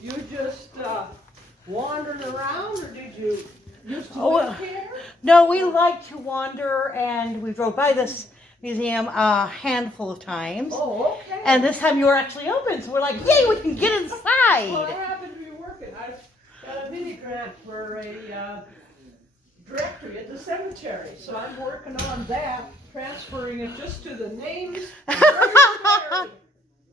You just wandered around, or did you used to live here? No, we like to wander, and we drove by this museum a handful of times. Oh, okay. And this time you were actually open, so we're like, yay, we can get inside. Well, I happen to be working. I got a mini grant for a directory at the cemetery, so I'm working on that, transferring it just to the names.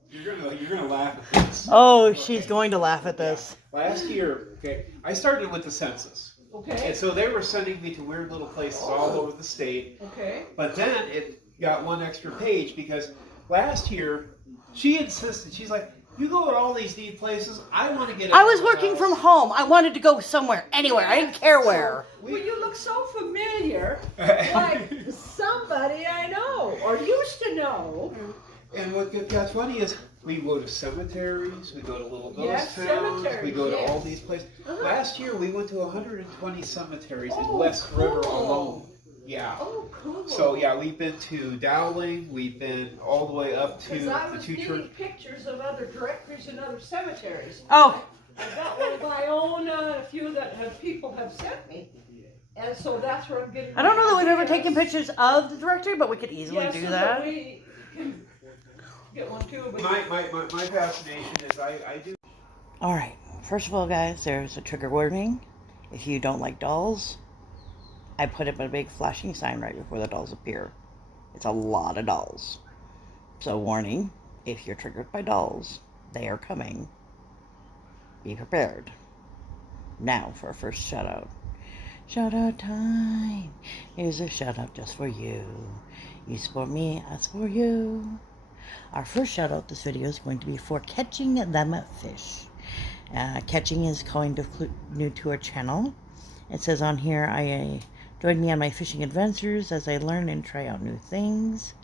You're gonna laugh at this. Oh, she's going to laugh at this. Yeah. Last year, I started with the census. Okay. And so they were sending me to weird little places all over the state. Okay. But then it got one extra page because last year she insisted. She's like, "You go to all these neat places. I want to get." I was working from home. I wanted to go somewhere, anywhere. I didn't care where. Well, you look so familiar, like somebody I know or used to know. And what got funny is we go to cemeteries, we go to little ghost towns, cemeteries, we go to all these places. Last year we went to 120 cemeteries in West River alone. Yeah. Oh, cool. So yeah, we've been to Dowling, we've been all the way up to I the was two getting church. pictures of other directories and other cemeteries. Oh. I got one of my own, a few that people have sent me. And so that's where I'm getting. I don't know that we've ever taken pictures of the directory, but we could easily do so that. We can get one too. But My fascination is I do. All right. First of all, guys, there's a trigger warning. If you don't like dolls, I put up a big flashing sign right before the dolls appear. It's a lot of dolls. So warning, if you're triggered by dolls, they are coming. Be prepared. Now for our first shout out. Shout out time. Here's a shout out just for you. You support me, I support you. Our first shout out this video is going to be for catching them fish. Catching is kind of new to our channel. It says on here, join me on my fishing adventures as I learn and try out new things.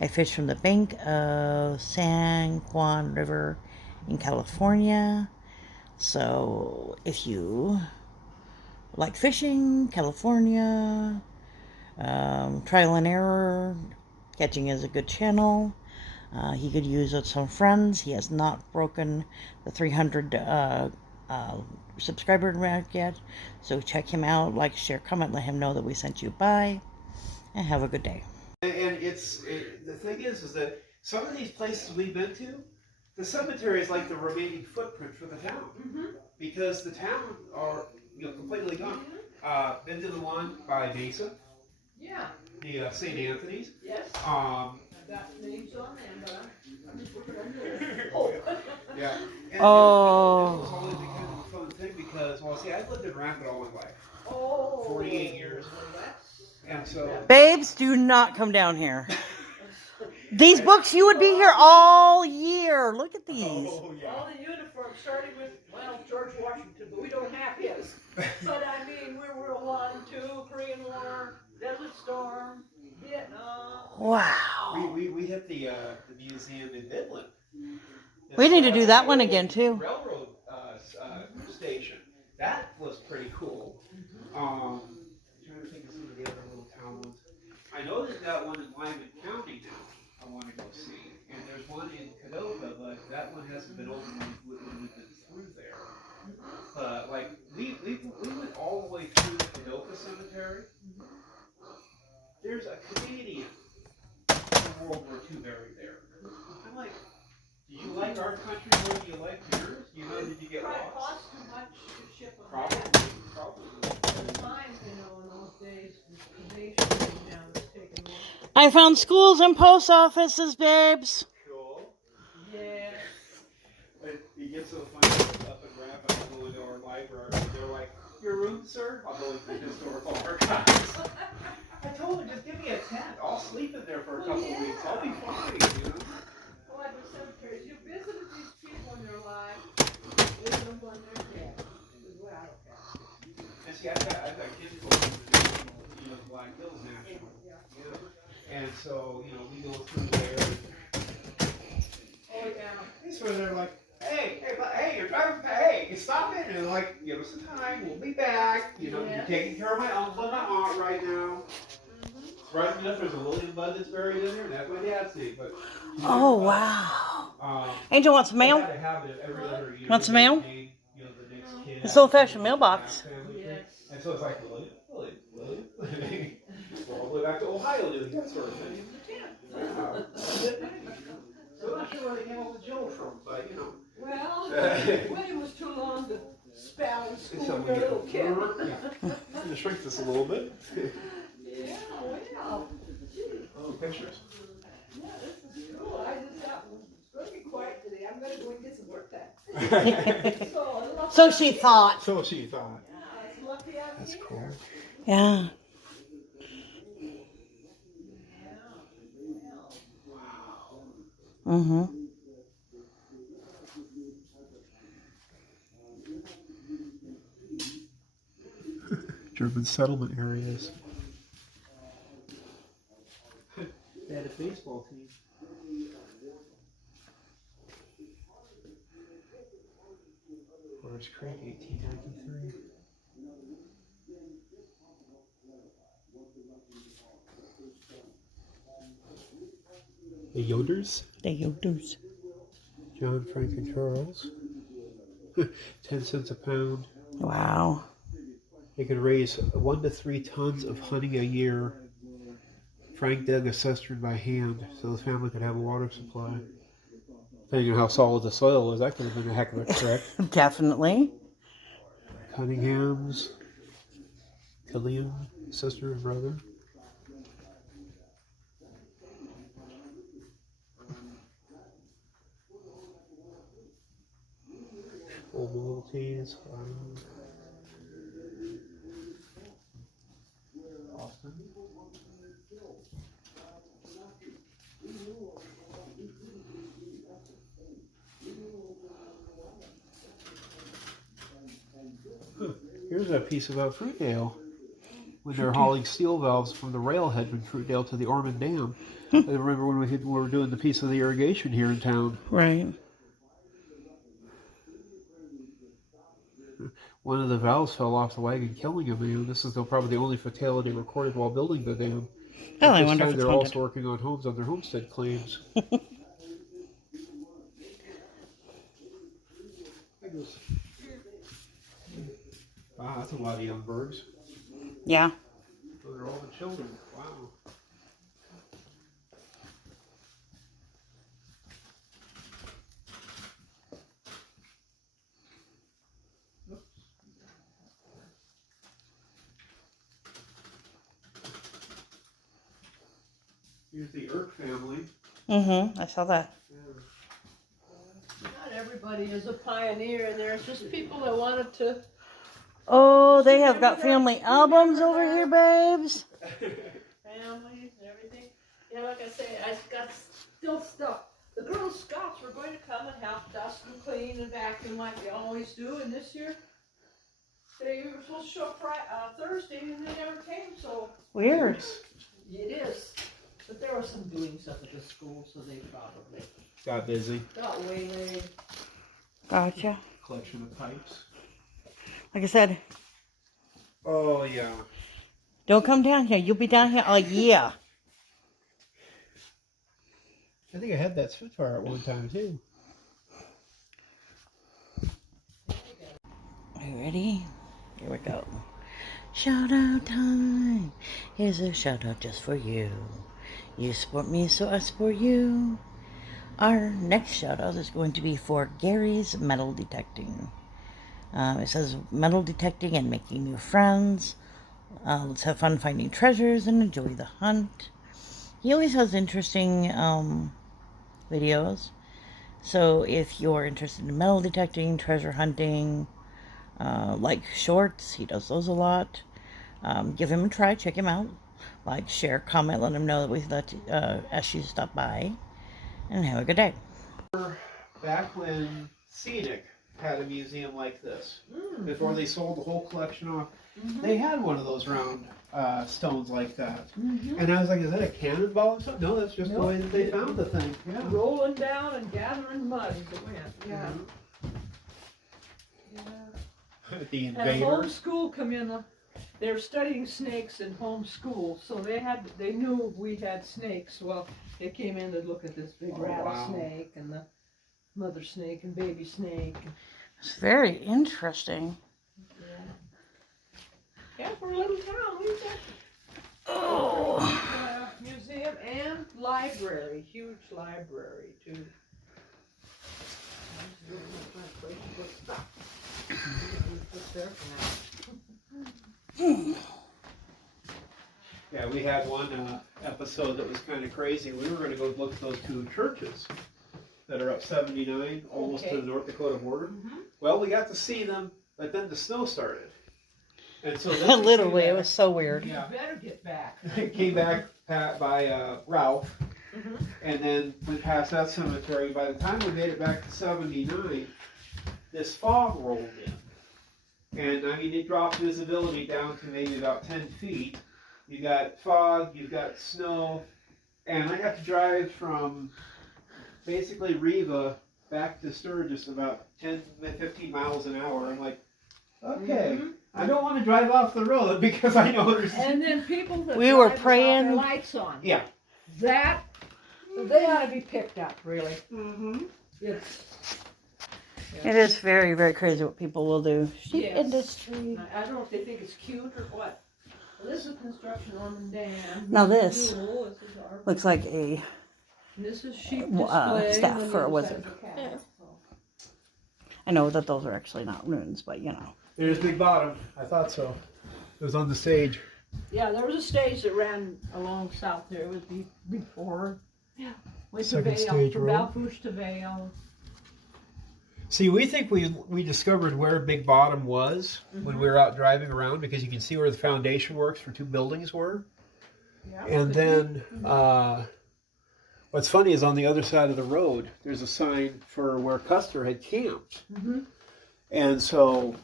I fish from the bank of San Juan River in California. So if you like fishing, California, trial and error, catching is a good channel. He could use some friends. He has not broken the 300 subscriber mark yet. So check him out, like, share, comment, let him know that we sent you by, and have a good day. And the thing is that some of these places we've been to, the cemetery is like the remaining footprint for the town, because the town are completely gone. Been to the one by Mesa. yeah. The St. Anthony's. Yes. Got names on them, but I'm just looking on yours. Yeah. And, Oh. It was always kind of a fun thing because, well, see, I've lived in Rapid all my life. Oh. 48 years. And so. Babes, do not come down here. These books, you would be here all year. Look at these. Oh, yeah. All the uniforms, starting with, George Washington, but we don't have his. But I mean, World War I, II, Korean War, Desert Storm, Vietnam. Wow. We hit the museum in Midland. We need to do that one again, too. Railroad station. That was pretty cool. I'm trying to think of some of the other little town ones. I know there's got one in Lyman County now I want to go see. And there's one in Cadova, but that one hasn't been open when we've been through there. But like we went all the way through the Cadova Cemetery. There's a Canadian from World War II buried there. I'm like, do you like our country more than you like yours? Did you get Probably lost? cost too much to ship them. Probably. At the time, in those days, the nation down was taken over. I found schools and post offices, babes. Cool. Yeah. But you get so funny up and grab and I go into our library and they're like, your room, sir? I'll go into the historical archives. I told her, just give me a tent. I'll sleep in there for a couple of weeks. I'll be fine, Well, at the cemeteries, you visited these people in their lives, leave them when they're dead. Is what I look at. And see, I've got kids going to the national, Black Hills National. And so, we go through there. Oh, yeah. And so they're like, hey, you're driving, hey, stop it. And they're like, give us some time, we'll be back. You're taking care of my uncle and my aunt right now. Surprisingly enough, there's a William bud that's buried in there, and that's my dad's name. But Oh, wow. Angel wants some they mail? had a habit of every other year. Want some mail? they named, you know, the next kid It's after old-fashioned the mailbox. family tree. Yes. And so it's like William. We're all the way back to Ohio doing that sort of thing. So I'm not sure where they came up with Joe from, but you know. Well, William was too long to spell in school So for a little kid. I'm going to shrink this a little bit. Yeah, well. Oh, pictures. Yeah, this is cool. I just got, it's going to be quiet today. I'm going to go and get some work done. So she thought. So she thought. Yeah, it's lucky I'm That's here. cool. Yeah. Mm-hmm. German settlement areas. They had a baseball team. Forest Creek, 1893. The Yoders? The Yoders. John, Frank, and Charles. 10 cents a pound. Wow. They could raise 1 to 3 tons of honey a year. Frank dug a cistern by hand so the family could have a water supply. Depending on how solid the soil was, that could have been a heck of a trick. Definitely. Cunningham's, Killian, sister and brother. Old Middleton's, Austin. Here's a piece about Fruitdale. When they're hauling steel valves from the railhead from Fruitdale to the Ormond Dam. I remember when we were doing the piece of the irrigation here in town. Right. One of the valves fell off the wagon, killing a man. This is probably the only fatality recorded while building the dam. Oh, At I this wonder if time, it's they're haunted. also working on homes on their homestead claims. Wow, that's a lot of young birds. Yeah. Those are all the children. Wow. Here's the Irk family. Mm-hmm. I saw that. Not everybody is a pioneer, and there's just people that wanted to. Oh, they have got family albums over here, babes. Families and everything. Yeah, like I say, I got still stuff. The Girl Scouts were going to come and help dust and clean and vacuum like they always do, and this year they were supposed to show up Thursday and they never came, so Weird. it is. But there was some doings up at the school, so they probably Got busy. got waylaid. Gotcha. Collection of pipes. Like I said, Oh, yeah. don't come down here. You'll be down here all year. I think I had that Spitfire at one time, too. Are you ready? Here we go. Shout out time. Here's a shout out just for you. You support me, so I support you. Our next shout out is going to be for Gary's Metal Detecting. It says metal detecting and making new friends. Let's have fun finding treasures and enjoy the hunt. He always has interesting videos. So if you're interested in metal detecting, treasure hunting, like shorts, he does those a lot. Give him a try, check him out. Like, share, comment, let him know that we asked you to stop by. And have a good day. Back when Scenic had a museum like this, before they sold the whole collection off, they had one of those round stones like that. And I was like, is that a cannonball or something? No, that's just the way that they found the thing. Yeah. Rolling down and gathering mud as it went. Yeah. The Had a Invader. homeschool come in they're studying snakes in home school, so they knew we had snakes. Well, they came in to look at this big rattlesnake and the mother snake and baby snake. It's very interesting. Yeah, for a little town, we got museum and library, huge library too. Yeah, we had one episode that was kind of crazy. We were going to go look at those two churches that are up 79, almost to the North Dakota border. Well, we got to see them, but then the snow started. And so literally, it was so weird. You better get back. Came back by Ralph, and then we passed that cemetery. By the time we made it back to 79, this fog rolled in. And I mean, it dropped visibility down to maybe about 10 feet. You got fog, you've got snow, and I got to drive from basically Riva back to Sturgis about 10, 15 miles an hour. I'm like, okay. I don't want to drive off the road because I know there's. And then people that we were drive praying. without their lights on. Yeah. That they ought to be picked up, really. It's. It is very, very crazy what people will do. Sheep Yes. industry. I don't know if they think it's cute or what. Well, this is construction on the dam. Now this Newell, this is our, looks like a this is sheep display. staff and for a then wizard. there's a cat. I know that those are actually not runes, but you know. There's Big Bottom. I thought so. It was on the stage. Yeah, there was a stage that ran along south there. It was before. Yeah. Went to Second Vale, stage from road. Balfouche to Vale. See, we think we discovered where Big Bottom was when we were out driving around because you can see where the foundation works for two buildings were. Yeah, And then what's funny is on the other side of the road, there's a sign for where Custer had camped. And so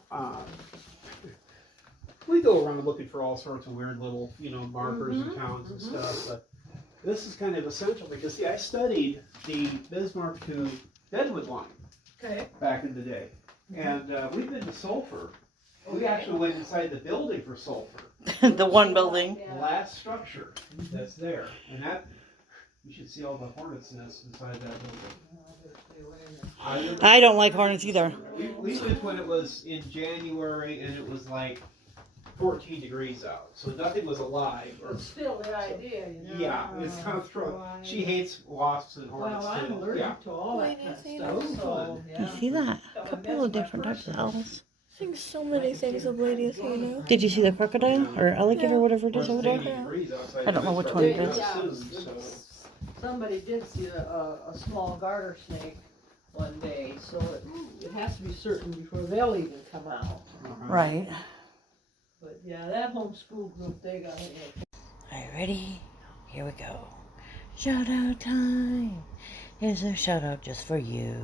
we go around looking for all sorts of weird little, markers and towns and stuff. But this is kind of essential because, see, I studied the Bismarck to Deadwood line back in the day. And we've been to Sulphur. We actually went inside the building for Sulphur. The one building. The last structure that's there. And that, you should see all the hornets' nests inside that building. I don't like hornets either. We went when it was in January and it was like 14 degrees out, so nothing was alive. But still, the idea, Yeah, it's kind of thrown. She hates wasps and hornets. Well, I'm too. allergic to all that kind of stuff. So, You see that? A couple of different types of owls. I think so many things of Lady Athena. Did you see the crocodile or alligator, Yeah. whatever it is over there? I don't know which one it is. Somebody did see a small garter snake one day, so it has to be certain before they'll even come out. Right. But yeah, that homeschool group, they got it. Are you ready? Here we go. Shout out time. Here's a shout out just for you.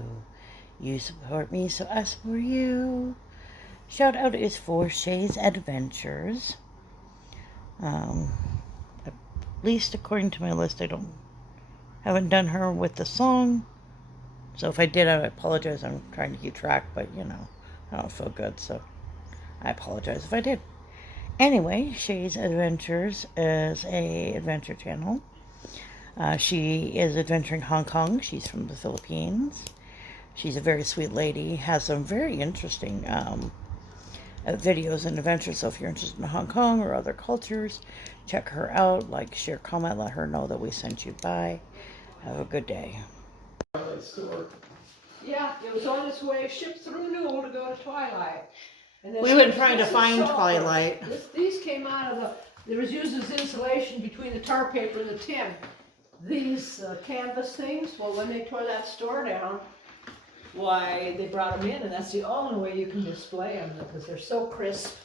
You support me, so I support you. Shout out is for Shay's Adventures. At least according to my list, haven't done her with the song. So if I did, I apologize. I'm trying to keep track, but I don't feel good, so I apologize if I did. Anyway, Shay's Adventures is a adventure channel. She is adventuring Hong Kong. She's from the Philippines. She's a very sweet lady. Has some very interesting videos and adventures. So if you're interested in Hong Kong or other cultures, check her out. Like, share, comment, let her know that we sent you by. Have a good day. Yeah, it was on its way, shipped through Newell to go to Twilight. And then We've been trying to find Twilight. These came out of it was used as insulation between the tar paper and the tin. These canvas things, well, when they tore that store down, why, they brought them in, and that's the only way you can display them, because they're so crisp.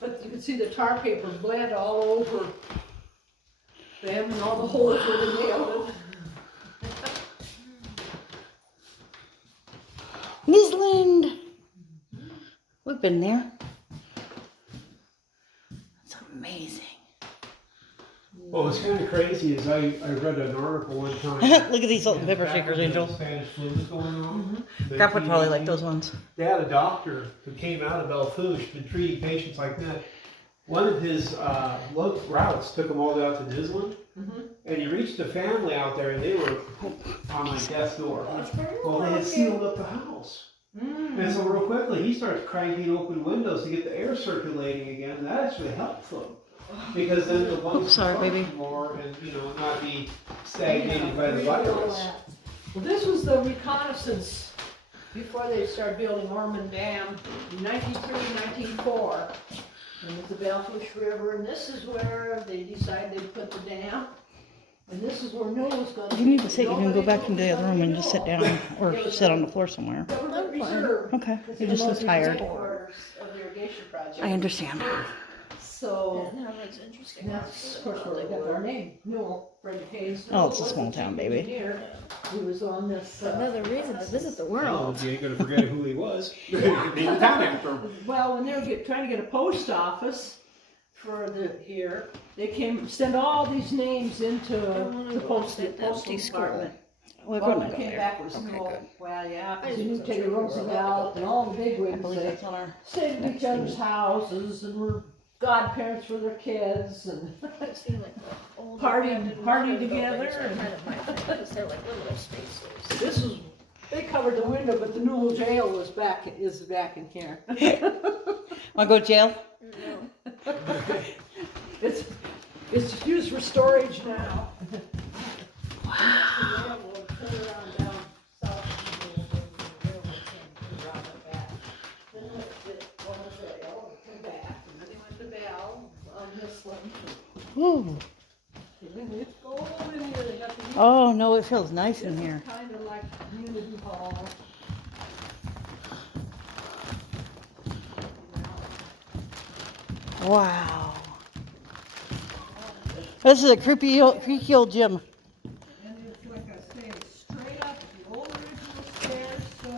But you can see the tar paper bled all over them and all the holes where they nailed it. Miss Lind! We've been there. It's amazing. What was kind of crazy is I read an article one time. Look at these salt and pepper shakers, Angel. Spanish flu was going on. Grandpa would probably like those ones. They had a doctor who came out of Belfouche, been treating patients like that. one of his routes took him all the way out to Newell, and he reached a family out there, and they were on my death's door. Well, they had sealed up the house. And so real quickly, he starts cranking open windows to get the air circulating again, and that actually helps them. Because then the lungs function more and, not be stagnated by the virus. Well, this was the reconnaissance before they started building Ormond Dam in 1903, 1904. And with the Belfish River, and this is where they decided they'd put the dam. And this is where Newell was going to. You need to sit. You can go back into the other room and just sit down or sit on the floor somewhere. Okay. You're just so tired. I understand. So, that's, of course, where they got our name, Newell, Frederick Hayes. Oh, it's a small town, baby. He was on this. Another reason to visit the world. You ain't gonna forget who he was. Name the town after him. Well, when they were trying to get a post office for here, they send all these names into the postal department. We're Well, going to we go came there. back with Okay, Newell. good. Well, yeah, because you knew Teddy Roosevelt and all the big wigs. They stayed at each other's houses and were godparents for their kids and partying together. They're like little spaces. They covered the window, but the Newell jail is back in here. Want to go to jail? No. It's used for storage now. Ooh. Oh no, it feels nice in here. Kind of like community hall. Wow. This is a creaky old gym. And it's like I say, straight up the old original stairs, so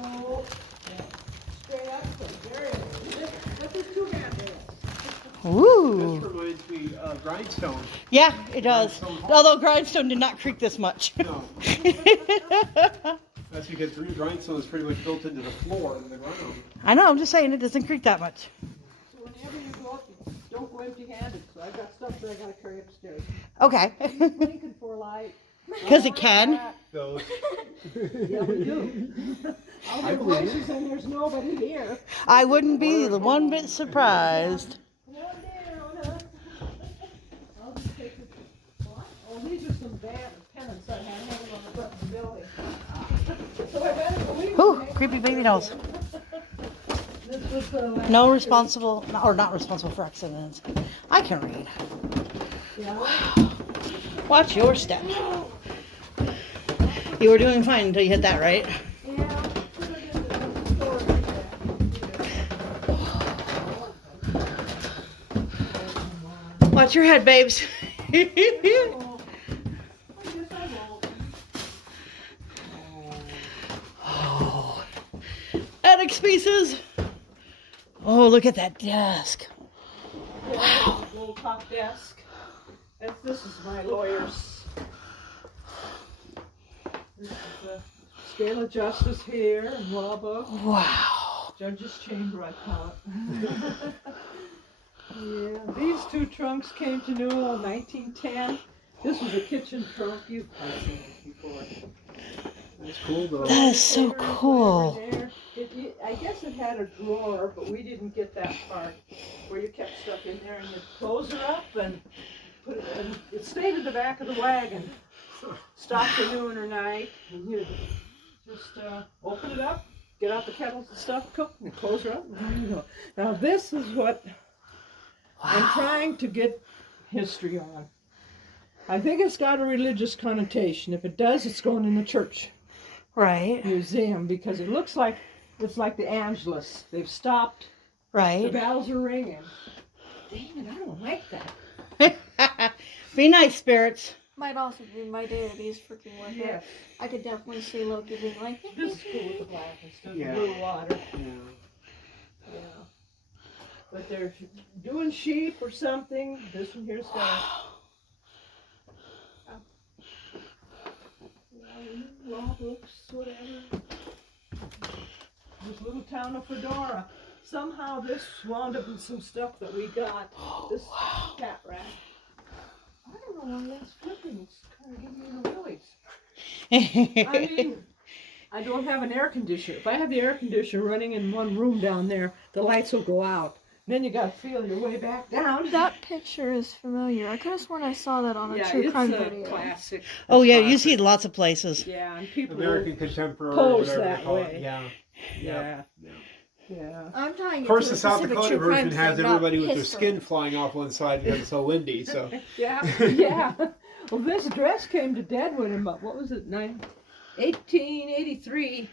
straight up, so very. Look at two handrails. Ooh. This reminds me of Grindstone. Yeah, it does. Although Grindstone did not creak this much. No. That's because Grindstone is pretty much built into the floor and the ground. I know, I'm just saying it doesn't creak that much. So whenever you go up, don't go empty-handed. So I've got stuff that I gotta carry upstairs. Okay. Blinking for light. Because it can. Those. Yeah, we do. I'll go places and there's nobody here. I wouldn't be the one bit surprised. One down, huh? I'll just take the. What? Oh, these are some bad pennants I had hanging on the front of the building. So I better believe. Ooh, creepy baby dolls. This was the last. No responsible, or not responsible for accidents. I can read. Yeah. Watch your step. You were doing fine until you hit that, right? Yeah. Put it in the storage bag. Watch your head, babes. Oh, I guess I won't. Oh, attic spaces. Oh, look at that desk. Wow. Little top desk. This is my lawyer's. This is the scale of justice here and law book. Wow. Judge's chamber, I call it. Yeah, these two trunks came to Newell in 1910. This was a kitchen trunk. You've probably seen this before. That's cool though. That is so cool. I guess it had a drawer, but we didn't get that part where you kept stuff in there and you'd close it up and put it in. It stayed in the back of the wagon. Stop for noon or night, and you just open it up, get out the kettles and stuff, cook, and close her up. And there you go. Now this is what I'm trying to get history on. I think it's got a religious connotation. If it does, it's going in the church Right. museum because it looks like it's like the Angelus. They've stopped. The Right. bells are ringing. Dang it, I don't like that. Be nice, spirits. Might also be my daddy's freaking with it. Yes. I could definitely see Loki being like, This is cool with the black instead of Yeah. the blue water. Yeah. Yeah. But they're doing sheep or something. This one here's got law books, whatever. This little town of Fedora. somehow this wound up in some stuff that we got. This cat rack. I don't know why that's flipping. It's kind of giving me the willies. I mean, I don't have an air conditioner. If I have the air conditioner running in one room down there, the lights will go out. Then you gotta feel your way back down. That picture is familiar. I could have sworn I saw that on a true crime video. Classic. Oh yeah, you see it lots of places. Yeah, and people American Contemporary, pose whatever that they call way. it. Yeah. Yeah. Yeah. I'm tying Of it course, to the a South specific Dakota true crime version has thing, not everybody with their history. skin flying off one side because it's so windy. So Yeah. Well, this dress came to Deadwood in about, what was it, 1883.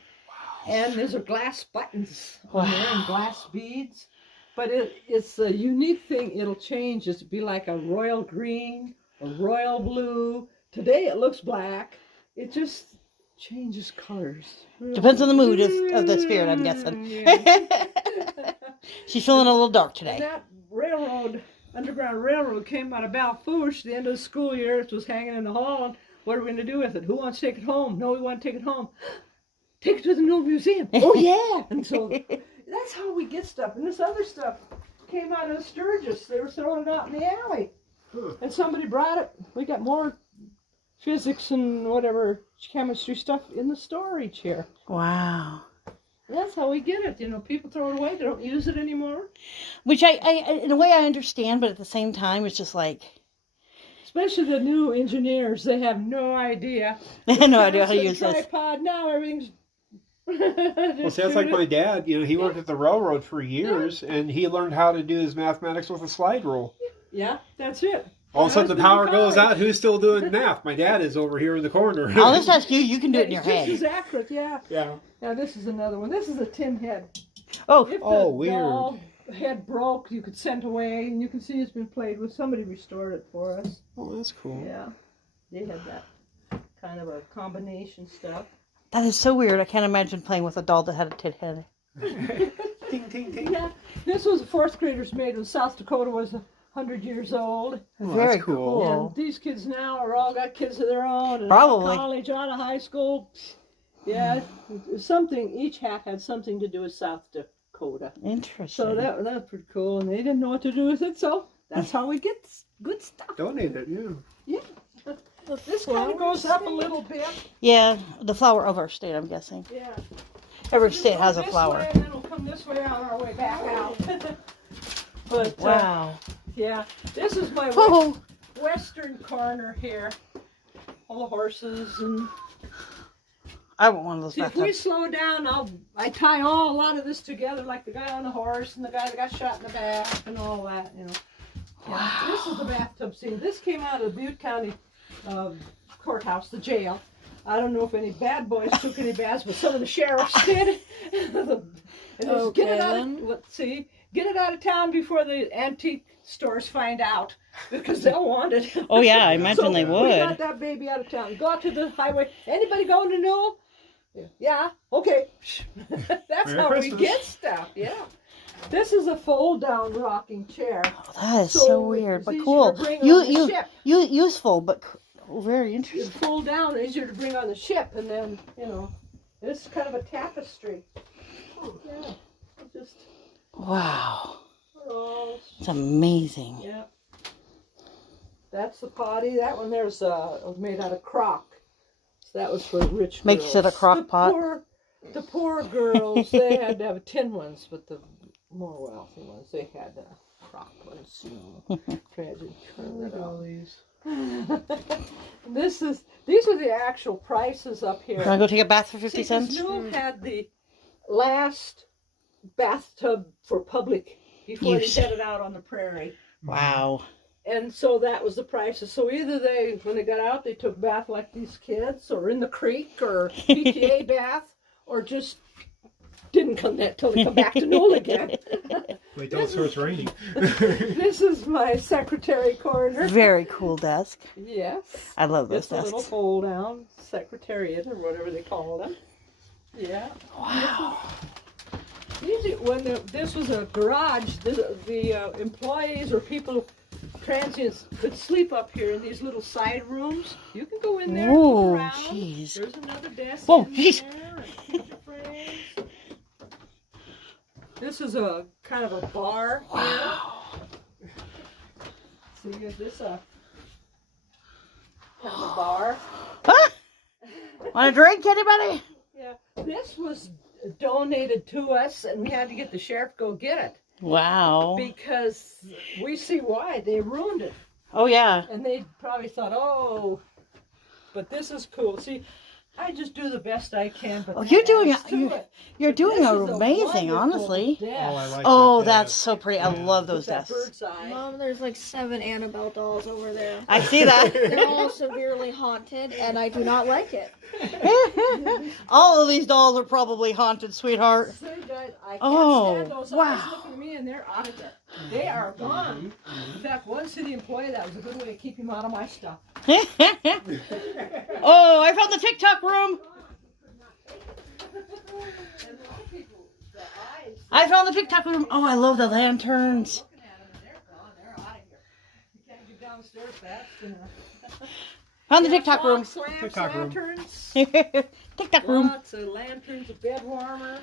And there's glass buttons on there and glass beads. But it's a unique thing. It'll change. It'll be like a royal green, a royal blue. Today it looks black. It just changes colors. Depends on the mood of the spirit, I'm guessing. Yeah. She's feeling a little dark And today. that railroad, Underground Railroad, came out of Balfouche. The end of the school year, it was hanging in the hall. And what are we going to do with it? Who wants to take it home? No, we want to take it home. Take it to the Newell Museum. Oh, yeah. And so that's how we get stuff. And this other stuff came out of Sturgis. They were throwing it out in the alley. And somebody brought it. We got more physics and whatever chemistry stuff in the storage here. Wow. And that's how we get it. You know, people throw it away. They don't use it anymore. Which I in a way I understand, but at the same time it's just like Especially the new engineers. They have no idea. no idea how to use this. Tripod, now everything's... well, see, that's like my dad. You know, he worked at the railroad for years, and he learned how to do his mathematics with a slide rule. Yeah, that's it. All of a sudden, the That's power in goes college. out. Who's still doing math? My dad is over here in the corner. I'll just ask you, you can do it in your It's just head. as accurate, yeah. Yeah. Now this is another one. This is a tin head. Oh, If the weird. doll head broke, you could send away, and you can see it's been played with. Somebody restored it for us. Oh, that's cool. Yeah, they had that kind of a combination stuff. that is so weird. I can't imagine playing with a doll that had a tit head. Ting, ting, ting. Yeah, this was a fourth graders made when South Dakota was 100 years old. Oh, Very that's cool. And these kids now are all got kids of their own. And Probably. college, out of high school. Yeah, something. Each hat had something to do with South Dakota. Interesting. So that's pretty cool. And they didn't know what to do with it. So that's how we get good stuff. Donate it, yeah. Yeah. This kind of goes up a little bit. Yeah, the flower of our state, I'm guessing. Yeah. Every state has a This flower. way, and then we'll come this way on our way back out. But Wow. yeah, this is my Oh, western corner here. All the horses and. I want one of those See, if we bathtubs. slow down, I tie a lot of this together, like the guy on the horse and the guy that got shot in the back and all that, you know. Yeah, this is the bathtub scene. This came out of the Butte County courthouse, the jail. I don't know if any bad boys took any baths, but some of the sheriffs did. And it's, get it out of town before the antique stores find out, because they'll want it. Oh yeah, I imagine So they We got would. that baby out of town. Go out to the highway. Anybody going to Newell? Yeah. Okay. That's Merry how Christmas. we get stuff. Yeah. This is a fold-down rocking chair. Oh, that is so weird, it's but easier cool. to bring on the ship. Useful, but very It's interesting. fold down, easier to bring on the ship, and then it's kind of a tapestry. Oh yeah. Just Wow, all it's amazing. yeah. That's the potty. That one there's was made out of crock. So that was for rich girls. Makes it a crock pot. The poor girls, they had to have tin ones, but the more wealthy ones, they had crock ones. Tragedy. Turn that out. These are the actual prices up here. Can I go take a bath for 50 See, 'cause cents? Newell had the last bathtub for public before Use. they set it out on the prairie. Wow. And so that was the prices. So either when they got out, they took bath like these kids, or in the creek, or PTA bath, or just didn't come back till they come back to Newell again. Wait till it starts raining. This is my secretary corner. Very cool desk. Yes. I love those It's a little desks. fold down secretariat, or whatever they call them. Yeah. Wow. This was a garage, the employees or people, transients, could sleep up here in these little side rooms. You can go in there and Whoa, look around. jeez. There's another desk Whoa, in jeez. there, and picture frames. This is a kind of a bar here. See, is this a kind of a bar? Ah! Want a drink, anybody? Yeah. This was donated to us, and we had to get the sheriff to go get it Wow. because we see why they ruined it, Oh, yeah. and they probably thought, oh, but this is cool. See, I just do the best I can, but Oh, you're doing adds to it. You're doing This is a amazing, wonderful honestly. Oh, I desk. like Oh, that that's desk. so pretty. I love those With that desks. bird's eye. Mom, there's like 7 Annabelle dolls over there. I see that. They're all severely haunted, and I do not like it. All of these dolls are probably haunted, sweetheart. Sir, guys, I can't Oh, stand those wow. eyes looking at me, and they're out of there. They are gone. In fact, one city employee, that was a good way to keep him out of my stuff. Oh, I found the TikTok room. And a lot of people, the eyes, I found the TikTok room. Oh, I love the lanterns. looking at them, and they're gone. They're out of here. You can't get downstairs fast enough. Found the TikTok room. Fog lamps, TikTok room. lanterns. TikTok room. Lots of lanterns, a bed warmer.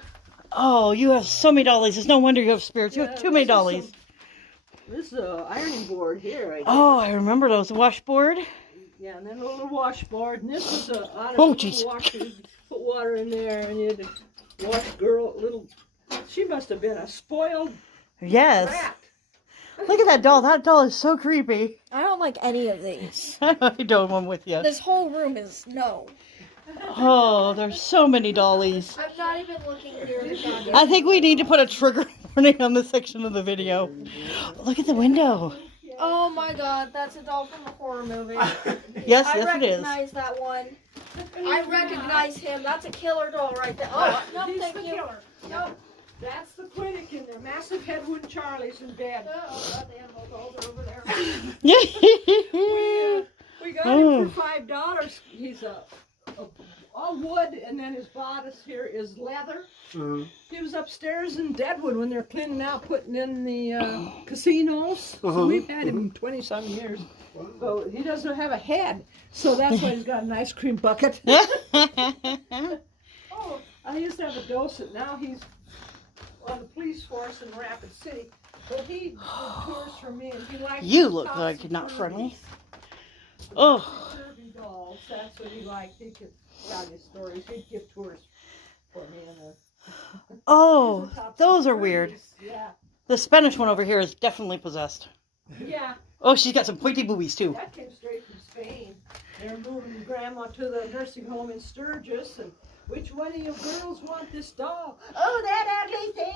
Oh, you have so many dollies. It's no wonder you have spirits. You have Yeah, too many this is dollies. This is an ironing board here. I guess. Oh, I remember those. Washboard. Yeah, and then a little washboard. And this was a Oh, jeez. washer. You put water in there, and you had to wash girl. Little. She must have been a spoiled Yes. rat. Look at that doll. That doll is so creepy. I don't like any of these. I don't want with you. This whole room is no. Oh, there's so many dollies. I'm not even looking near the goddamn. I think we need to put a trigger warning on this section of the video. Look at the window. Oh my god, that's a doll from a horror movie. Yes, I yes it is. recognize that one. I recognize him. That's a killer doll right there. Oh, no, He's thank the you. killer. No. That's the clinic in there. Massive Headwood Charlie's in bed. Oh, the animal dolls are over there. We got Oh. him for $5. He's all wood, and then his bodice here is leather. He was upstairs in Deadwood when they're cleaning out, putting in the casinos. So we've had him 20-some years. So he doesn't have a head, so that's why he's got an ice cream bucket. Oh, I used to have a docent. Now he's on the police force in Rapid City. But he did tours for me, and he liked You look tops like and you're not curvies. friendly. Oh, Curvy dolls. That's what he liked. He could tell you stories. He'd give tours for me. And oh, those are weird. Yeah. The Spanish one over here is definitely possessed. Yeah. Oh, she's got some pointy boobies too. That came straight from Spain. They're moving Grandma to the nursing home in Sturgis, and which one of you girls want this doll? Oh, that ugly thing!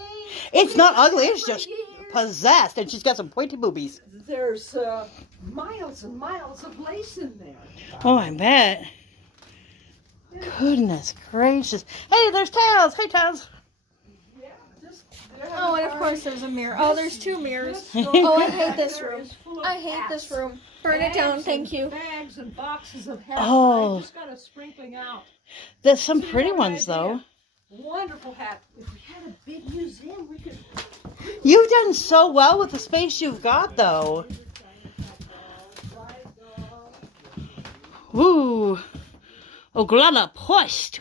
It's not ugly, it's just possessed, and she's got some pointy boobies. There's miles and miles of lace in there. Oh, I bet. Goodness gracious. Hey, there's Tails. Hey, Tails. Yeah, just Oh, and of course there's a mirror. Oh, there's 2 mirrors. This Oh, I door hate this there room. is full of I hate hats. this room. Burn it down, Bags thank and you. Bags and boxes of hats. Oh. I just got a sprinkling out. There's some So you pretty have an ones, idea. though. Wonderful hat. If we had a big museum, we could. You've done so well with the space you've got, though. Ooh. Oglala Post.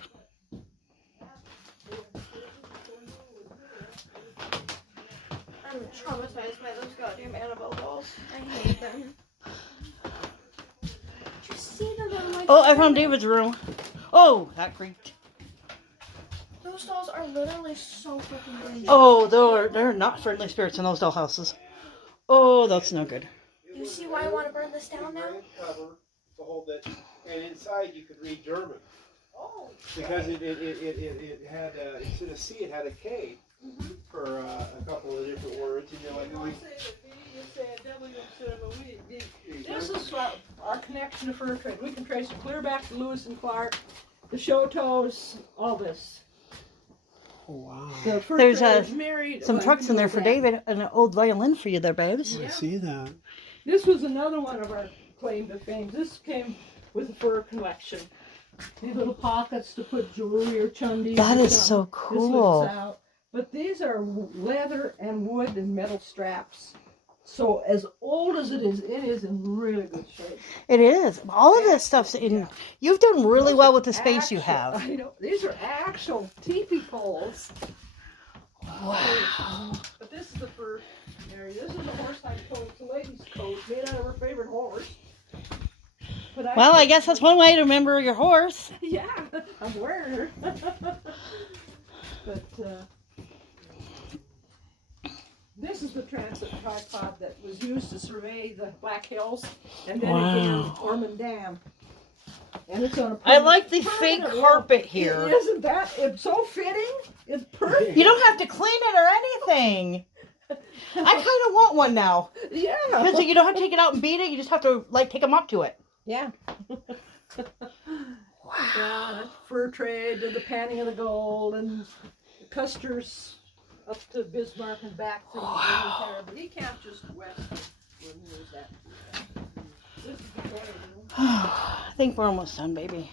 I'm traumatized by those goddamn Annabelle dolls. I hate them. Did you see them? They're like Oh, I found David's room. Oh, that creaked. Those dolls are literally so freaking dangerous. Oh, they're not friendly spirits in those dollhouses. Oh, that's no good. You see why I want to burn this down now? Cover to hold it, and inside you could read German Oh. because it had instead of C it had a K for a couple of different words, and you're like, You say a B, you say a W instead of a V. This is our connection to fur trade. We can trace it clear back to Lewis and Clark, the Shotos, all this. oh, wow. The fur There's, traders married. Some well, trucks you in know there for that. David and an old violin for you there, babes. I see that. This was another one of our claim to fame. This came with a fur collection. These little pockets to put jewelry or chundies. That or is so something. cool. This lifts out. But these are leather and wood and metal straps. So as old as it is in really good shape. It is. All of this stuff's in. You've done really well with the space you Actual- have. I know. These are actual teepee poles. Wow. But this is the fur area. This is a horse-hide coat. It's a lady's coat made out of her favorite horse. But Well, I guess that's one way to remember your horse. Yeah, I'm wearing her. But this is the transit tripod that was used to survey the Black Hills, and then again Ormond Dam. And it's on a I like the fake permanent carpet wall. here. Isn't that? It's so fitting. It's perfect. You don't have to clean it or anything. I kind of want one now. Yeah. Because you don't have to take it out and beat it. You just have to like take them up to it. Yeah. Yeah, fur trade and the panning of the gold and the Custer's up to Bismarck and back from there. But he can't just west of where he was at. This is the point, I think we're almost done, baby.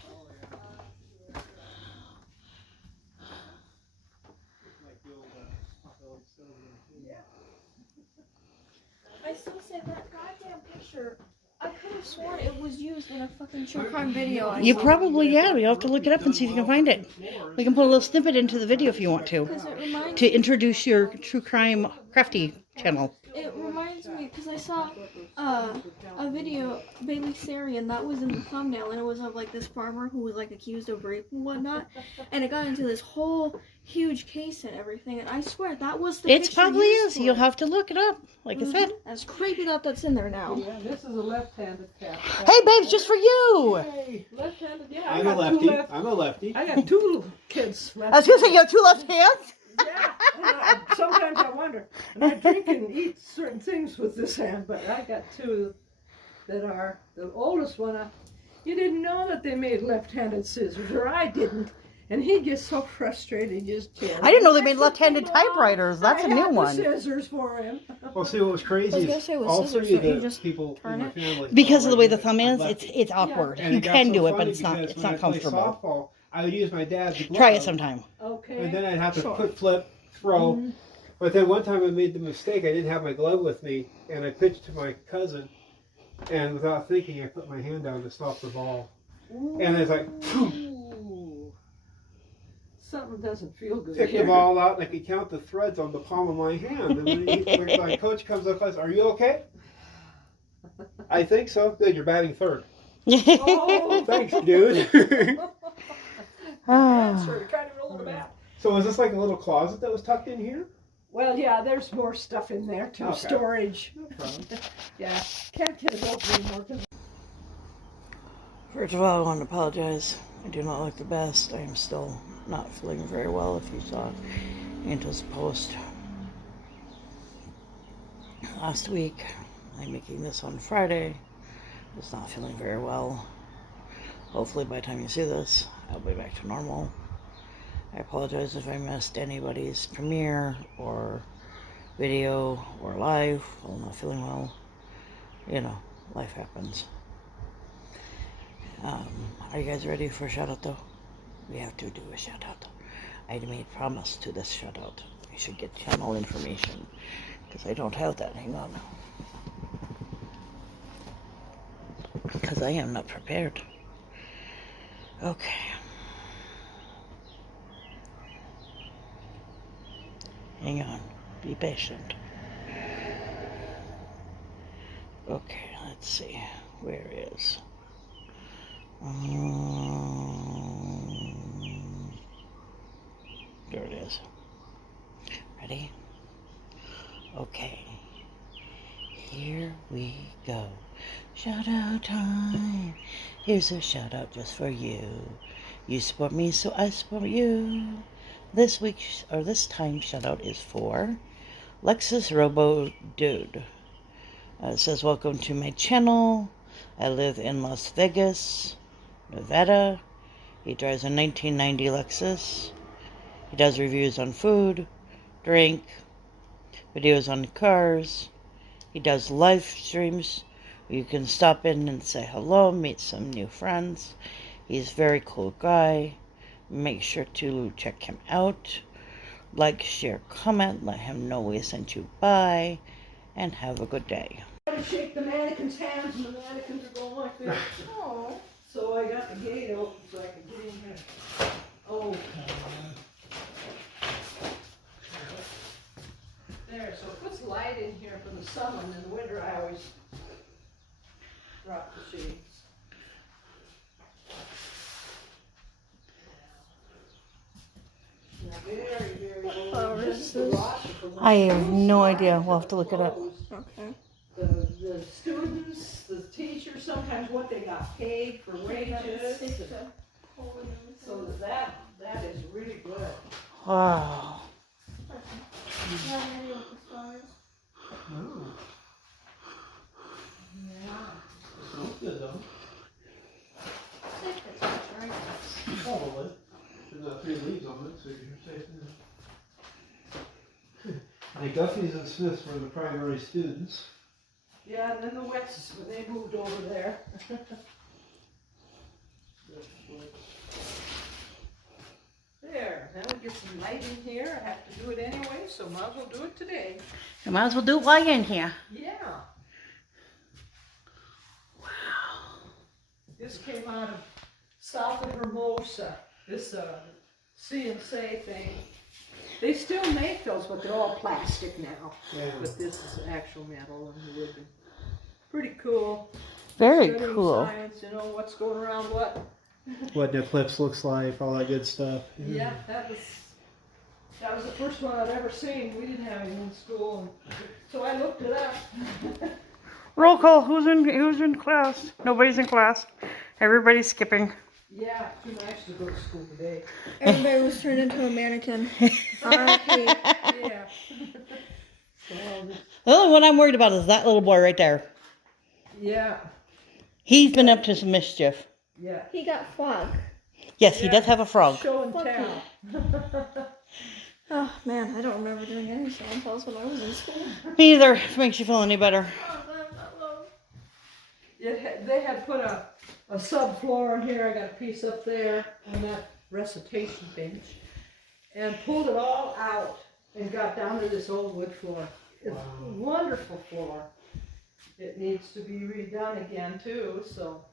I still say that goddamn picture. I could have sworn it was used in a fucking true crime video. You probably, yeah. We have to look it up and see if you can find it. We can put a little snippet into the video if you want to. Because it reminds To introduce your true crime crafty channel. It reminds me, because I saw a video, Bailey Sari, and that was in the thumbnail, and it was of like this farmer who was like accused of rape and whatnot, and it got into this whole huge case and everything, and I swear that was the It picture probably used is. for You'll it. have to look it up, like I said. And it's creepy that that's in there now. Yeah, this is a left-handed cat. Hey, babes, just for you. Hey, left-handed. Yeah, I'm a lefty. I'm a lefty. I got two little kids. I was going to say, you have two left hands? Yeah, and sometimes I wonder. And I drink and eat certain things with this hand, but I got two that are the oldest one. You didn't know that they made left-handed scissors, or I didn't. And he gets so frustrated, he just tears. I didn't know they made left-handed typewriters. That's a new I had the one. scissors for him. Well, see what was crazy I was gonna is say with all scissors, three of don't you the just people turn in my it? family. Because of the way the are thumb is, lefty. it's awkward. And You it got can so do it, but funny it's not because when I play comfortable. softball, I would use my dad's glove. Try it sometime. Okay. And then I'd have to Sure. put flip, throw. Mhm. But then one time I made the mistake. I didn't have my glove with me, and I pitched to my cousin, and without thinking, I put my hand down to stop the ball. And it's like, Ooh. Something doesn't feel good pick the here. ball out, and I could count the threads on the palm of my hand. And when my coach comes up and says, "Are you okay?" I think so. Good, you're batting third. Oh, Thanks, dude. Answer, kind of roll the bat. So is this like a little closet that was tucked in here? Well, yeah, there's more stuff in there too. Okay. Storage. No problem. Yeah, can't get it open anymore. First of all, I want to apologize. I do not look the best. I am still not feeling very well, if you saw Anta's post last week. I'm making this on Friday. Just not feeling very well. Hopefully by the time you see this, I'll be back to normal. I apologize if I missed anybody's premiere or video or live while not feeling well. You know, life happens. Are you guys ready for a shout out though? We have to do a shout out. I made promise to this shout out. I should get channel information because I don't have that. Hang on. Because I am not prepared. Okay. Hang on. Be patient. Okay, let's see. Where is... there it is. Ready? Okay. Here we go. Shout out time. Here's a shout out just for you. You support me, so I support you. This week's, or this time, shout out is for Lexus Robo Dude. It says, welcome to my channel. I live in Las Vegas, Nevada. He drives a 1990 Lexus. He does reviews on food, drink, videos on cars. He does live streams where you can stop in and say hello, meet some new friends. He's a very cool guy. Make sure to check him out. Like, share, comment, let him know we sent you by, and have a good day. I gotta shake the mannequin's hands, and the mannequins are going like this. Oh. So I got the gate open so I can get in here. Oh. brought the shades. Yeah, very, very What old. flower This is is the this? roster for when I have school no started, idea. We'll have to look it up. closed. Okay. The students, the teachers, sometimes what they got paid for wages. So that is really good. Wow. Oh, Yeah. smells good though. Probably. There's not 3 leaves on it, so you're safe there. The Guffies and Smiths were the primary students. Yeah, and then the Wests, when they moved over there. There, now we get some light in here. I have to do it anyway, so might as well do it today. You might as well do it while you're in here. Yeah. This came out of south of Hermosa, this C&C thing. They still make those, but they're all plastic now. Yeah. But this is actual metal and wood. Pretty cool. Very Studying cool. Science, you know, what's going around what. What an eclipse looks like, all that good stuff. Yeah, that was the first one I'd ever seen. We didn't have it in school, so I looked it up. Roll call. Who's in class? Nobody's in class. Everybody's skipping. Yeah, too nice to go to school today. Everybody was turned into a mannequin. R.I.P. Yeah. So, The only one I'm worried about is that little boy right there. yeah, He's been up to some mischief. yeah. He got frog. Yes, he Yeah. does have a frog. Show and Fuck tell. Oh man, I don't remember doing any sand tells when I was in school. Me either. If it makes you feel any better. They had put a subfloor in here. I got a piece up there on that recitation bench, and pulled it all out and got down to this old wood floor. It's a wonderful floor. It needs to be redone again too. So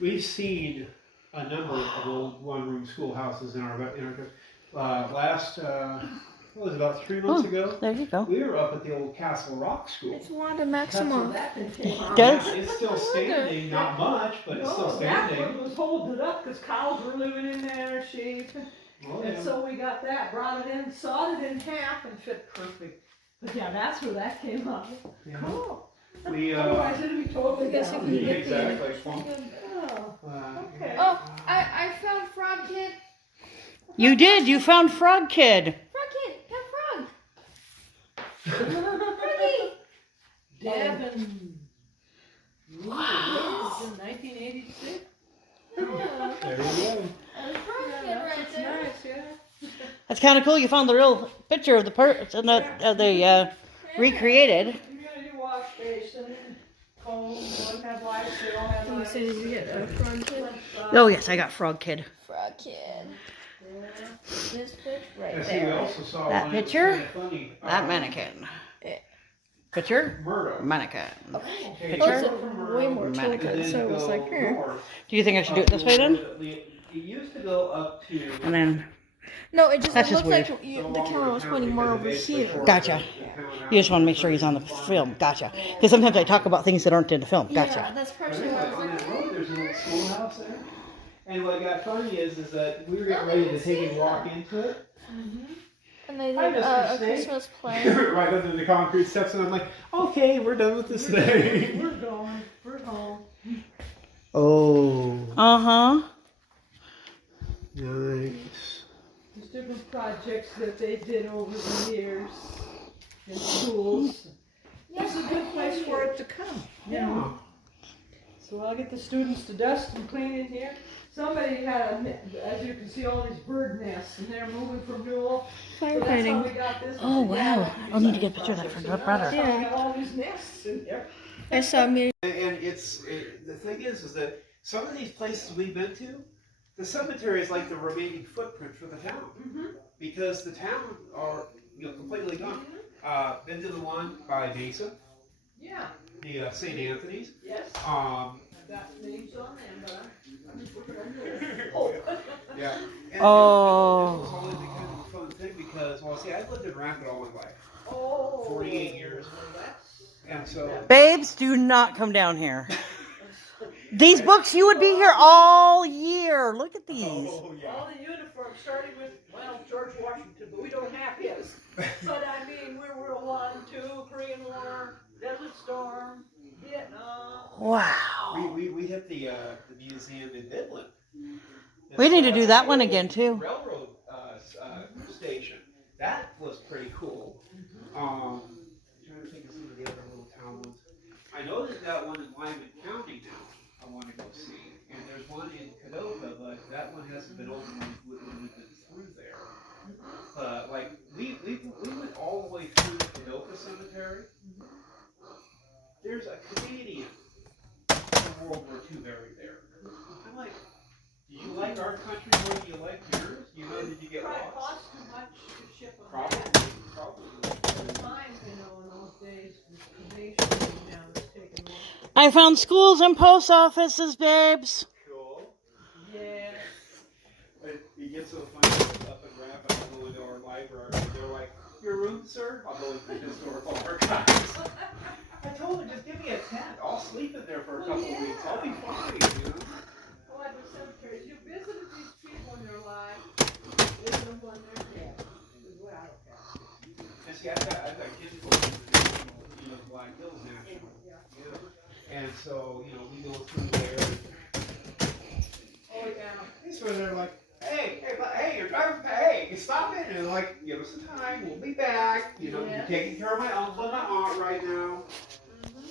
We've seen a number of old one-room schoolhouses in our last, what was it, about 3 months ago? There you go. We were up at the old Castle Rock School. It's Wanda that's where Maximoff. that thing came out. Does- Yeah, it's still standing, not much, but it's still No, that standing. one was holding it up because cows were living in there, sheep. Oh, And yeah. so we got that, brought it in, sawed it in half and fit perfect. But yeah, that's where that came out. Yeah. Cool. We, Otherwise it'd be totally I guess you down. can get exactly. Oh, okay. Oh, I found Frog Kid. You did. You found Frog Kid. Frog Kid, got Frog. Froggy. Devin. Wow. In 1986. Yeah, There you go. there's Frog Kid Yeah, right that's there. nice, yeah. That's kind of cool. You found the real picture of the person that recreated. You gotta do wash basin, comb, one have lights, they all have So lights. did you get a Frog Kid? Oh yes, I got Frog Kid. Frog Kid. Yeah. This bitch right I see, we there. also saw That one. It was picture? kinda funny. That mannequin. Picture? Murdo. Mannequin. Okay, Picture? Also, from way Murdo, more and Mannequin. tilted, then so it was go like, here. north Do you think I should do up it this way then? It used to go up to. And then, No, it just, That's it just looked weird. like the camera was pointing more over here. Gotcha. You just want to make sure he's on the film. Gotcha. Because sometimes I talk about things that aren't in the film. Yeah, Gotcha. that's But partially anyway, why I was on like, that road, there's an old schoolhouse there. And what got funny is that we were getting ready to take a walk into it. and they Hi, did Mr. a Snake. Christmas play. Right under the concrete steps, and I'm like, okay, we're done with this thing. We're going, we're home. Oh, Uh-huh. nice. There's different projects that they did over the years in schools. It's a good place for it to come, you know. So I'll get the students to dust and clean in here. Somebody had, as you can see, all these bird nests, and they're moving from Newell. So that's how we Firefighting. got this. Oh, wow. I'll need to get a picture of that for the brother. That's how we Yeah. got all these nests in there. I saw me. And the thing is that some of these places we've been to, the cemetery is like the remaining footprint for the town. Because the town are, completely gone. Been to the one by Mesa, Yeah, the St. Anthony's. yes. Um, I've got names on them, but I'm just working on yours. Oh. yeah. And Oh. This was always kind of a fun thing because, well, see, I've lived in Rapid all my life, Oh. 48 years. Well, that's And so, Babes, do not come down here. These books, you would be here all year. Look at these. oh yeah. All the uniforms, starting with, well, George Washington, but we don't have his. But I mean, we were World War II, Korean War, Desert Storm, Vietnam. Wow. We hit the museum in Midland. We need to do that one again, too. Railroad station. That was pretty cool. I'm trying to think of some of the other little town ones. I know there's got one in Lyman County now I want to go see. And there's one in Cadoga, but that one hasn't been open when we've been through there. Like, we went all the way through the Cadoga Cemetery. There's a Canadian from World War II buried there. I'm like, do you like our country more than you like yours? You know, did you get Probably lost? cost too much to ship them. Probably. At the time, you know, in those days, the nation came down was taken over. I found schools and post offices, babes. Cool. Yeah. But it gets so funny up and wrap and I go into our library and they're like, your room, sir? I'll go into the historical archives. I told them, just give me a tent. I'll sleep in there for a couple of weeks. I'll be fine, you know? Well, at the cemeteries, you visited these people in their lives, living them when they're dead. Is what I look at. And see, I've got kids going to the national, you know, Black Hills National. Yeah. And so, you know, we go through there. Oh, yeah. And so they're like, hey, you're driving, hey, stop it. And like, give us some time, we'll be back. You know, you're taking care of my uncle and my aunt right now.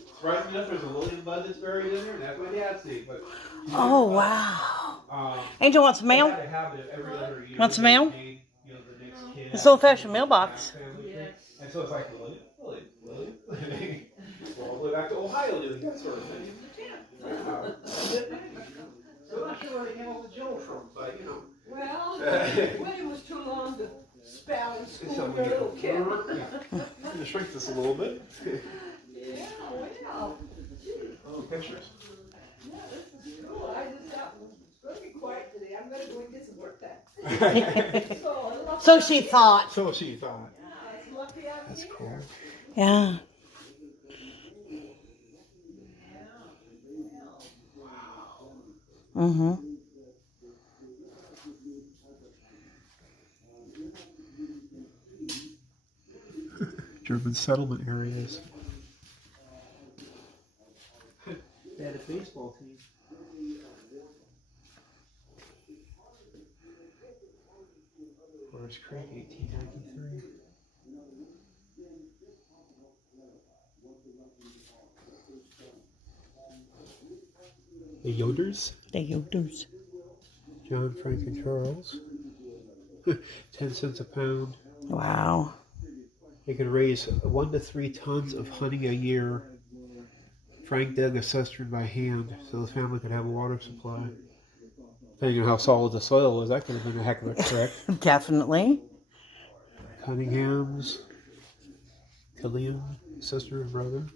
Surprisingly enough, there's a William Bud that's buried in there, and that's my dad's name. But Oh, wow. Angel wants they mail. had to have it every other year. Want some mail? They named, you know, the next kid It's old-fashioned mailbox. Yes. And so it's like, William. We're all the way back to Ohio doing that sort of thing. So I'm not sure where they came up with Joe from, but you know. Well, William was too long to spell in school So for a little kid. yeah. I'm going to shrink this a little bit. Yeah, well. Oh, pictures. Yeah, this is cool. I just thought it's going to be quiet today. I'm going to go and get some work done. So she thought. So she thought. Yeah, it's lucky I'm That's here. cool. Yeah. Mm-hmm. German settlement areas. They had a baseball team. Forest Creek, 1893. The Yoders? The Yoders. John, Frank, and Charles. 10 cents a pound. Wow. They could raise 1 to 3 tons of honey a year. Frank dug a cistern by hand so the family could have a water supply. Depending on how solid the soil was, that could have been a heck of a trick. Definitely. Cunningham's, Killian, sister and brother.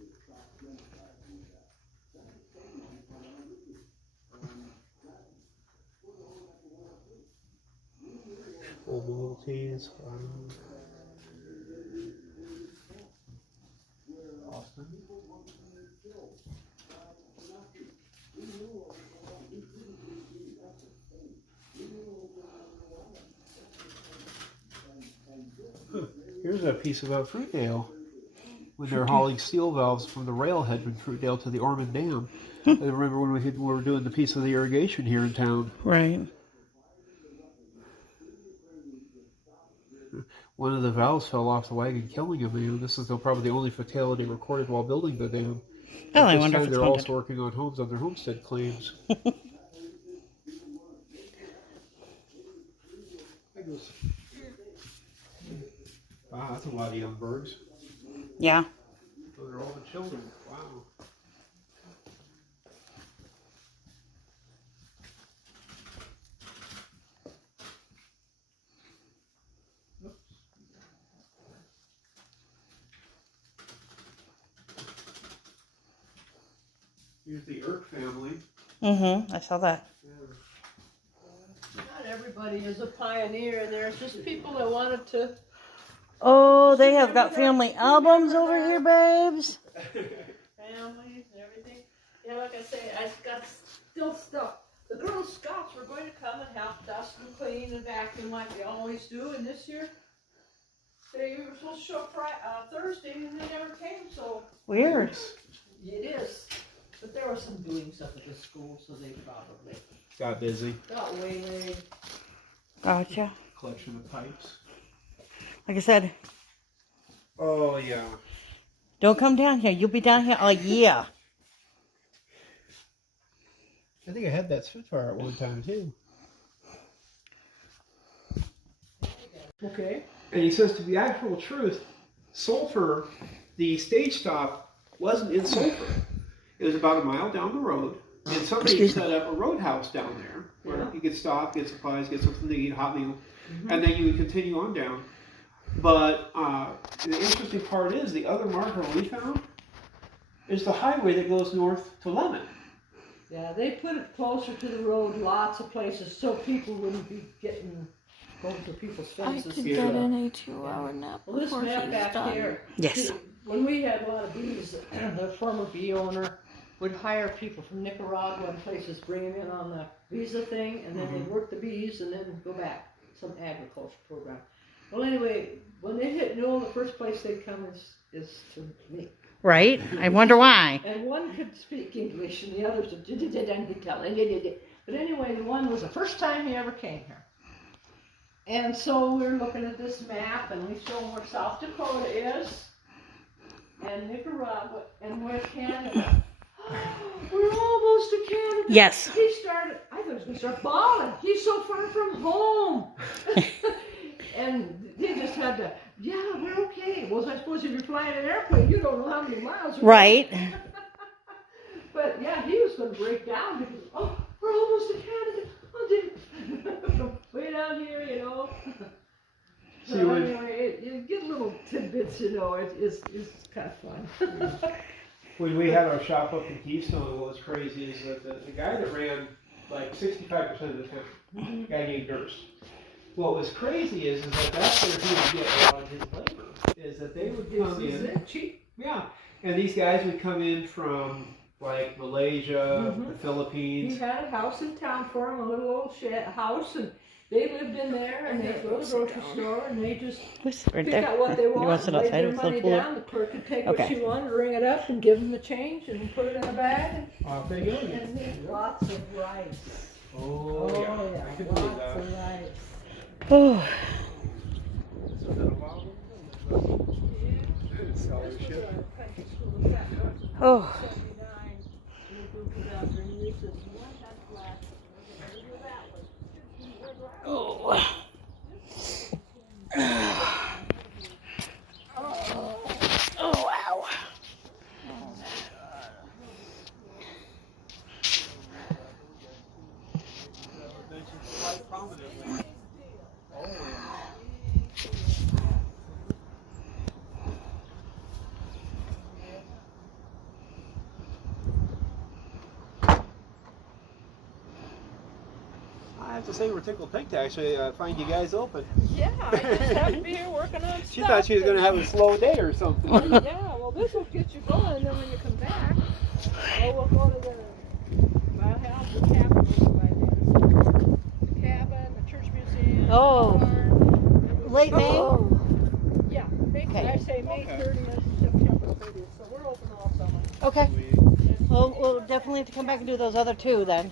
Old Maltese. Austin. Here's a piece about Fruitdale. When they're hauling steel valves from the railhead from Fruitdale to the Ormond Dam. I remember when we were doing the piece of the irrigation here in town. Right. One of the valves fell off the wagon, killing a man. This is probably the only fatality recorded while building the dam. Oh, At I this wonder if time, it's they're haunted. also working on homes on their homestead claims. Wow, that's a lot of young birds. Yeah. Those are all the children. Wow. Here's the Irk family. Mm-hmm. I saw that. Not everybody is a pioneer. There's just people that wanted to. Oh, they have got family albums over here, babes. families and everything. Yeah, like I say, I got still stuff. The Girl Scouts were going to come and help dust and clean and vacuum like they always do, and this year they were supposed to show up Thursday and they never came, so. Weird. It is. But there was some doing stuff at the school, so they probably Got busy. got waylaid. Gotcha. Collection of pipes. Like I said, Oh, yeah. don't come down here. You'll be down here all year. I think I had that Spitfire at one time, too. Okay. And he says, to the actual truth, Sulphur, the stage stop, wasn't in Sulphur. It was about a mile down the road. And somebody had set up a roadhouse down there where you could stop, get supplies, get something to eat, hot meal, and then you would continue on down. But the interesting part is the other marker we found is the highway that goes north to Lemon. Yeah, they put it closer to the road, lots of places, so people wouldn't be going through people's I fences. could get in a 2-hour nap Well, this before map she's back done. here. Yes. see, when we had a lot of bees, the former bee owner would hire people from Nicaragua and places, bring them in on the visa thing, and then they'd work the bees and then go back. Some agriculture program. Well, anyway, when they hit Newell, the first place they'd come is to me. Right? I wonder why. And one could speak English, and the others did. But anyway, the one was the first time he ever came here. And so we're looking at this map, and we show where South Dakota is, and Nicaragua, and where Canada. We're almost to Canada. Yes. He started, I thought he was going to start bawling. He's so far from home. And they just had to, yeah, we're okay. Well, I suppose if you're flying an airplane, you don't know how many miles. Right. But yeah, he was going to break down because, oh, we're almost to Canada. Oh, dear. Way down here, you know. So anyway, you get little tidbits, you know. It's kind of fun. When we had our shop up in Keystone, what was crazy is that the guy that ran like 65% of the town, a guy named Durst. What was crazy is that that's where he would get a lot of his labor, is that they would come in. Cheap. Yeah, and these guys would come in from like Malaysia, the He Philippines. had a house in town for him, a little old house, and they lived in there, and they go to the grocery store, and they just Right pick there. out what they You want want, to sit lay outside? their It's a little money cooler. down, the clerk could take Okay. what she wanted, ring it up, and give them the change, and put it in a bag, Off they go. and then lots of rice. Oh, yeah, I can believe Lots that. of rice. Oh. Oh. Oh. Oh, wow. I have to say we're tickled pink to actually find you guys open. Yeah, I just have to be here working on stuff. She thought she was going to have a slow day or something. Yeah, well, this will get you going, and then when you come back, we'll go to the cabin over by there. The cabin, the church museum. Oh. the barn. Late May? Yeah, May, Okay. I say May 30th, September 30th, so we're open all summer. Okay. Well, we'll definitely have to come back and do those other two then.